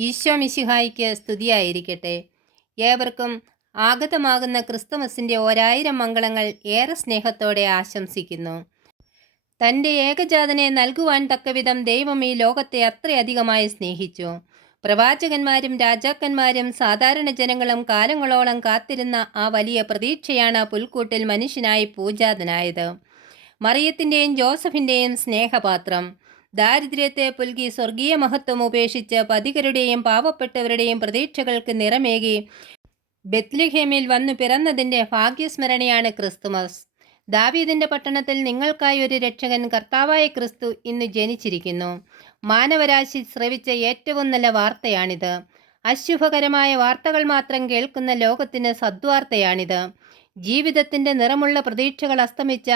ഈശോ മിശിഹായിക്ക് സ്തുതിയായിരിക്കട്ടെ. ഏവർക്കും ആഗതമാകുന്ന ക്രിസ്തുമസിന്റെ ഒരായിരം മംഗളങ്ങൾ ഏറെ സ്നേഹത്തോടെ ആശംസിക്കുന്നു. തന്റെ ഏകജാതനെ നൽകുവാൻ തക്കവിധം ദൈവം ഈ ലോകത്തെ അത്രയധികമായി സ്നേഹിച്ചു. പ്രവാചകന്മാരും രാജാക്കന്മാരും സാധാരണ ജനങ്ങളും കാലങ്ങളോളം കാത്തിരുന്ന ആ വലിയ പ്രതീക്ഷയാണ് പുൽക്കൂട്ടിൽ മനുഷ്യനായി പൂജാതനായത്. മറിയത്തിന്റെയും ജോസഫിന്റെയും സ്നേഹപാത്രം. ദാരിദ്ര്യത്തെ പുൽകി സ്വർഗീയ മഹത്വം ഉപേക്ഷിച്ച് പതികരുടെയും പാവപ്പെട്ടവരുടെയും പ്രതീക്ഷകൾക്ക് നിറമേകി. ബെത്ലിഹേമിൽ വന്നു പിറന്നതിന്റെ ഭാഗ്യസ്മരണയാണ് ക്രിസ്തുമസ്. ദാവീദിന്റെ പട്ടണത്തിൽ നിങ്ങൾക്കായി ഒരു രക്ഷകൻ കർത്താവായ ക്രിസ്തു ഇന്ന് ജനിച്ചിരിക്കുന്നു. മാനവരാശി ശ്രവിച്ച ഏറ്റവും നല്ല വാർത്തയാണിത്. അശുഭകരമായ വാർത്തകൾ മാത്രം കേൾക്കുന്ന ലോകത്തിന് സദ്വാർത്തയാണിത്. ജീവിതത്തിന്റെ നിറമുള്ള പ്രതീക്ഷകൾ അസ്തമിച്ച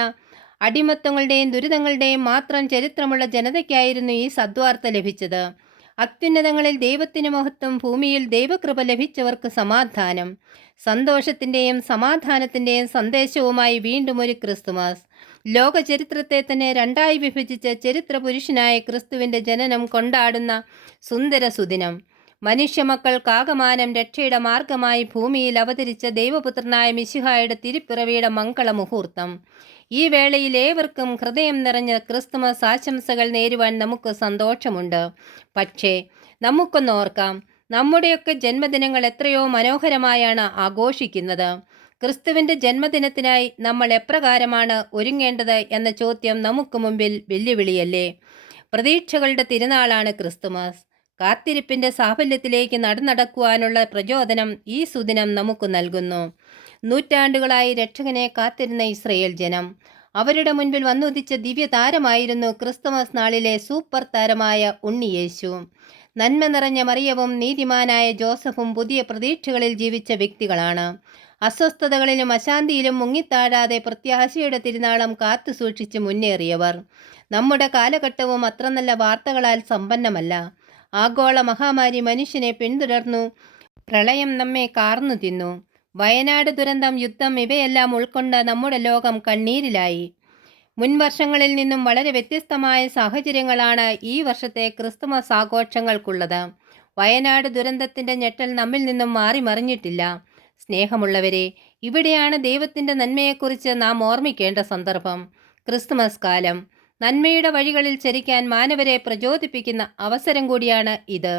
അടിമത്തങ്ങളുടെയും ദുരിതങ്ങളുടെയും മാത്രം ചരിത്രമുള്ള ജനതയ്ക്കായിരുന്നു ഈ സദ്വാർത്ത ലഭിച്ചത്. അത്യുന്നതങ്ങളിൽ ദൈവത്തിന് മഹത്വം ഭൂമിയിൽ ദൈവകൃപ ലഭിച്ചവർക്ക് സമാധാനം. സന്തോഷത്തിന്റെയും സമാധാനത്തിന്റെയും സന്ദേശവുമായി വീണ്ടും ഒരു ക്രിസ്തുമസ്. ലോക ചരിത്രത്തെ തന്നെ രണ്ടായി വിഭജിച്ച ചരിത്ര പുരുഷനായ ക്രിസ്തുവിന്റെ ജനനം കൊണ്ടാടുന്ന സുന്ദര സുദിനം. മനുഷ്യമക്കൾക്കാകമാനം രക്ഷയുടെ മാർഗമായി ഭൂമിയിൽ അവതരിച്ച ദൈവപുത്രനായ മിശിഹായുടെ തിരുപ്പിറവിയുടെ മംഗള മുഹൂർത്തം ഈ വേളയിൽ ഏവർക്കും ഹൃദയം നിറഞ്ഞ ക്രിസ്തുമസ് ആശംസകൾ നേരുവാൻ നമുക്ക് സന്തോഷമുണ്ട്. പക്ഷേ നമുക്കൊന്ന് ഓർക്കാം നമ്മുടെയൊക്കെ ജന്മദിനങ്ങൾ എത്രയോ മനോഹരമായാണ് ആഘോഷിക്കുന്നത്. ക്രിസ്തുവിന്റെ ജന്മദിനത്തിനായി നമ്മൾ എപ്രകാരമാണ് ഒരുങ്ങേണ്ടത് എന്ന ചോദ്യം നമുക്ക് മുമ്പിൽ വെല്ലുവിളിയല്ലേ? പ്രതീക്ഷകളുടെ തിരുനാളാണ് ക്രിസ്തുമസ്. കാത്തിരിപ്പിന്റെ സാഫല്യത്തിലേക്ക് നടന്നടക്കുവാനുള്ള പ്രചോദനം ഈ സുദിനം നമുക്ക് നൽകുന്നു. നൂറ്റാണ്ടുകളായി രക്ഷകനെ കാത്തിരുന്ന ഇസ്രയേൽ ജനം. അവരുടെ മുൻപിൽ വന്നുദിച്ച ദിവ്യ താരമായിരുന്നു ക്രിസ്തുമസ് നാളിലെ സൂപ്പർ താരമായ ഉണ്ണിയേശു നന്മ നിറഞ്ഞ മറിയവും നീതിമാനായ ജോസഫും പുതിയ പ്രതീക്ഷകളിൽ ജീവിച്ച വ്യക്തികളാണ്. അസ്വസ്ഥതകളിലും അശാന്തിയിലും മുങ്ങിത്താഴാതെ പ്രത്യാശയുടെ തിരുനാളം കാത്തു സൂക്ഷിച്ച് മുന്നേറിയവർ. നമ്മുടെ കാലഘട്ടവും അത്ര നല്ല വാർത്തകളാൽ സമ്പന്നമല്ല. ആഗോള മഹാമാരി മനുഷ്യനെ പിന്തുടർന്നു. പ്രളയം നമ്മെ കാർന്നു തിന്നു. വയനാട് ദുരന്തം യുദ്ധം ഇവയെല്ലാം ഉൾക്കൊണ്ട് നമ്മുടെ ലോകം കണ്ണീരിലായി. മുൻ വർഷങ്ങളിൽ നിന്നും വളരെ വ്യത്യസ്തമായ സാഹചര്യങ്ങളാണ് ഈ വർഷത്തെ ക്രിസ്തുമസ് ആഘോഷങ്ങൾക്കുള്ളത്. വയനാട് ദുരന്തത്തിന്റെ ഞെട്ടൽ നമ്മിൽ നിന്നും മാറി മറിഞ്ഞിട്ടില്ല. സ്നേഹമുള്ളവരെ ഇവിടെയാണ് ദൈവത്തിന്റെ നന്മയെക്കുറിച്ച് നാം ഓർമ്മിക്കേണ്ട സന്ദർഭം. ക്രിസ്തുമസ് കാലം. നന്മയുടെ വഴികളിൽ ചരിക്കാൻ മാനവരെ പ്രചോദിപ്പിക്കുന്ന അവസരം കൂടിയാണ് ഇത്.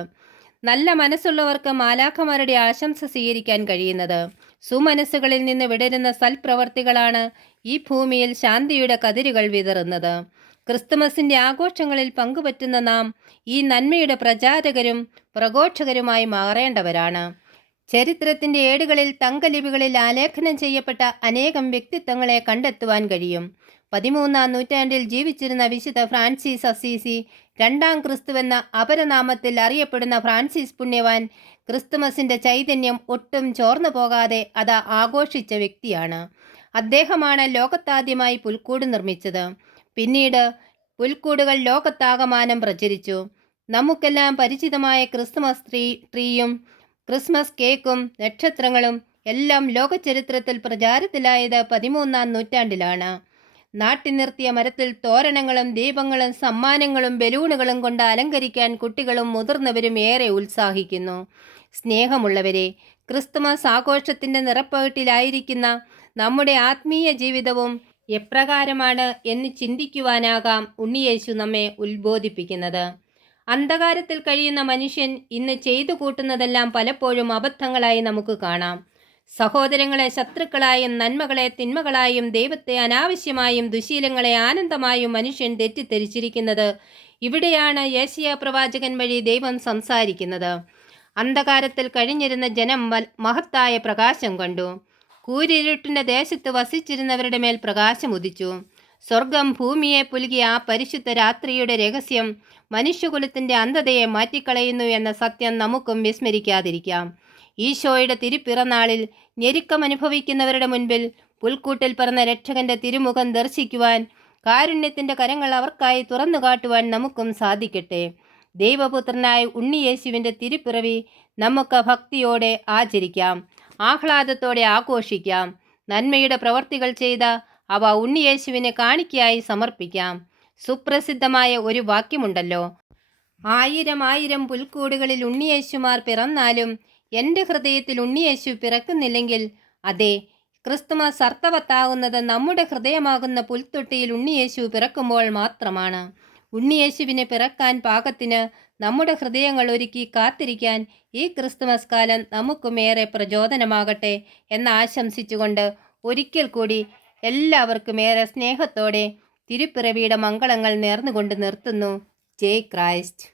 നല്ല മനസ്സുള്ളവർക്ക് മാലാഖമാരുടെ ആശംസ സ്വീകരിക്കാൻ കഴിയുന്നത്. സുമനസ്സുകളിൽ നിന്ന് വിടരുന്ന സൽപ്രവർത്തികളാണ് ഈ ഭൂമിയിൽ ശാന്തിയുടെ കതിരുകൾ വിതറുന്നത്. ക്രിസ്തുമസിന്റെ ആഘോഷങ്ങളിൽ പങ്കുപറ്റുന്ന നാം ഈ നന്മയുടെ പ്രചാരകരും പ്രഘോഷകരുമായി മാറേണ്ടവരാണ്. ചരിത്രത്തിന്റെ ഏടുകളിൽ തങ്കലിപികളിൽ ആലേഖനം ചെയ്യപ്പെട്ട അനേകം വ്യക്തിത്വങ്ങളെ കണ്ടെത്തുവാൻ കഴിയും. പതിമൂന്നാം നൂറ്റാണ്ടിൽ ജീവിച്ചിരുന്ന വിശുദ്ധ ഫ്രാൻസിസ് അസീസി രണ്ടാം ക്രിസ്തുവെന്ന അപരനാമത്തിൽ അറിയപ്പെടുന്ന ഫ്രാൻസിസ് പുണ്യവാൻ ക്രിസ്തുമസിന്റെ ചൈതന്യം ഒട്ടും ചോർന്നു പോകാതെ അത് ആഘോഷിച്ച വ്യക്തിയാണ്. അദ്ദേഹമാണ് ലോകത്താദ്യമായി പുൽക്കൂട് നിർമ്മിച്ചത്. പിന്നീട് പുൽക്കൂടുകൾ ലോകത്താകമാനം പ്രചരിച്ചു. നമുക്കെല്ലാം പരിചിതമായ ക്രിസ്തുമസ് ട്രീ ട്രീയും ക്രിസ്മസ് കേക്കും നക്ഷത്രങ്ങളും എല്ലാം ലോകചരിത്രത്തിൽ പ്രചാരത്തിലായത് പതിമൂന്നാം നൂറ്റാണ്ടിലാണ്. നാട്ടി നിർത്തിയ മരത്തിൽ തോരണങ്ങളും ദീപങ്ങളും സമ്മാനങ്ങളും ബലൂണുകളും കൊണ്ട് അലങ്കരിക്കാൻ കുട്ടികളും മുതിർന്നവരും ഏറെ ഉത്സാഹിക്കുന്നു. സ്നേഹമുള്ളവരെ ക്രിസ്തുമസ് ആഘോഷത്തിന്റെ നിറപ്പകട്ടിലായിരിക്കുന്ന നമ്മുടെ ആത്മീയ ജീവിതവും എപ്രകാരമാണ് എന്ന് ചിന്തിക്കുവാനാകാം ഉണ്ണിയേശു നമ്മെ ഉത്ബോധിപ്പിക്കുന്നത്. അന്ധകാരത്തിൽ കഴിയുന്ന മനുഷ്യൻ ഇന്ന് ചെയ്തു കൂട്ടുന്നതെല്ലാം പലപ്പോഴും അബദ്ധങ്ങളായി നമുക്ക് കാണാം. സഹോദരങ്ങളെ ശത്രുക്കളായും നന്മകളെ തിന്മകളായും ദൈവത്തെ അനാവശ്യമായും ദുശീലങ്ങളെ ആനന്ദമായും മനുഷ്യൻ തെറ്റിദ്ധരിച്ചിരിക്കുന്നത്. ഇവിടെയാണ് ഏഷ്യ പ്രവാചകൻ വഴി ദൈവം സംസാരിക്കുന്നത്. അന്ധകാരത്തിൽ കഴിഞ്ഞിരുന്ന ജനം മഹത്തായ പ്രകാശം കണ്ടു. കൂരിരുട്ടിന്റെ ദേശത്ത് വസിച്ചിരുന്നവരുടെ മേൽ പ്രകാശം ഉദിച്ചു. സ്വർഗം ഭൂമിയെ പുലുകിയ ആ പരിശുദ്ധ രാത്രിയുടെ രഹസ്യം മനുഷ്യകുലത്തിന്റെ അന്ധതയെ മാറ്റിക്കളയുന്നു എന്ന സത്യം നമുക്കും വിസ്മരിക്കാതിരിക്കാം. ഈശോയുടെ തിരുപ്പിറന്നാളിൽ ഞെരുക്കമനുഭവിക്കുന്നവരുടെ മുൻപിൽ പുൽക്കൂട്ടിൽ പിറന്ന രക്ഷകന്റെ തിരുമുഖം ദർശിക്കുവാൻ കാരുണ്യത്തിന്റെ കരങ്ങൾ അവർക്കായി തുറന്നു കാട്ടുവാൻ നമുക്കും സാധിക്കട്ടെ. ദൈവപുത്രനായ ഉണ്ണിയേശുവിന്റെ തിരുപ്പിറവി നമുക്ക് ഭക്തിയോടെ ആചരിക്കാം ആഹ്ലാദത്തോടെ ആഘോഷിക്കാം നന്മയുടെ പ്രവർത്തികൾ ചെയ്ത അവ ഉണ്ണിയേശുവിനെ കാണിക്കയായി സമർപ്പിക്കാം. സുപ്രസിദ്ധമായ ഒരു വാക്യമുണ്ടല്ലോ. ആയിരം ആയിരം പുൽക്കൂടുകളിൽ ഉണ്ണിയേശുമാർ പിറന്നാലും എന്റെ ഹൃദയത്തിൽ ഉണ്ണിയേശു പിറക്കുന്നില്ലെങ്കിൽ അതെ ക്രിസ്തുമസ് അർത്ഥവത്താകുന്നത് നമ്മുടെ ഹൃദയമാകുന്ന പുൽത്തൊട്ടിയിൽ ഉണ്ണിയേശു പിറക്കുമ്പോൾ മാത്രമാണ്. ഉണ്ണിയേശുവിനെ പിറക്കാൻ പാകത്തിന് നമ്മുടെ ഹൃദയങ്ങൾ ഒരുക്കി കാത്തിരിക്കാൻ ഈ ക്രിസ്തുമസ് കാലം നമുക്കുമേറെ പ്രചോദനമാകട്ടെ എന്ന് ആശംസിച്ചുകൊണ്ട് ഒരിക്കൽ കൂടി എല്ലാവർക്കും ഏറെ സ്നേഹത്തോടെ തിരുപ്പിറവിയുടെ മംഗളങ്ങൾ നേർന്നുകൊണ്ട് നിർത്തുന്നു. ജയ് ക്രൈസ്റ്റ്.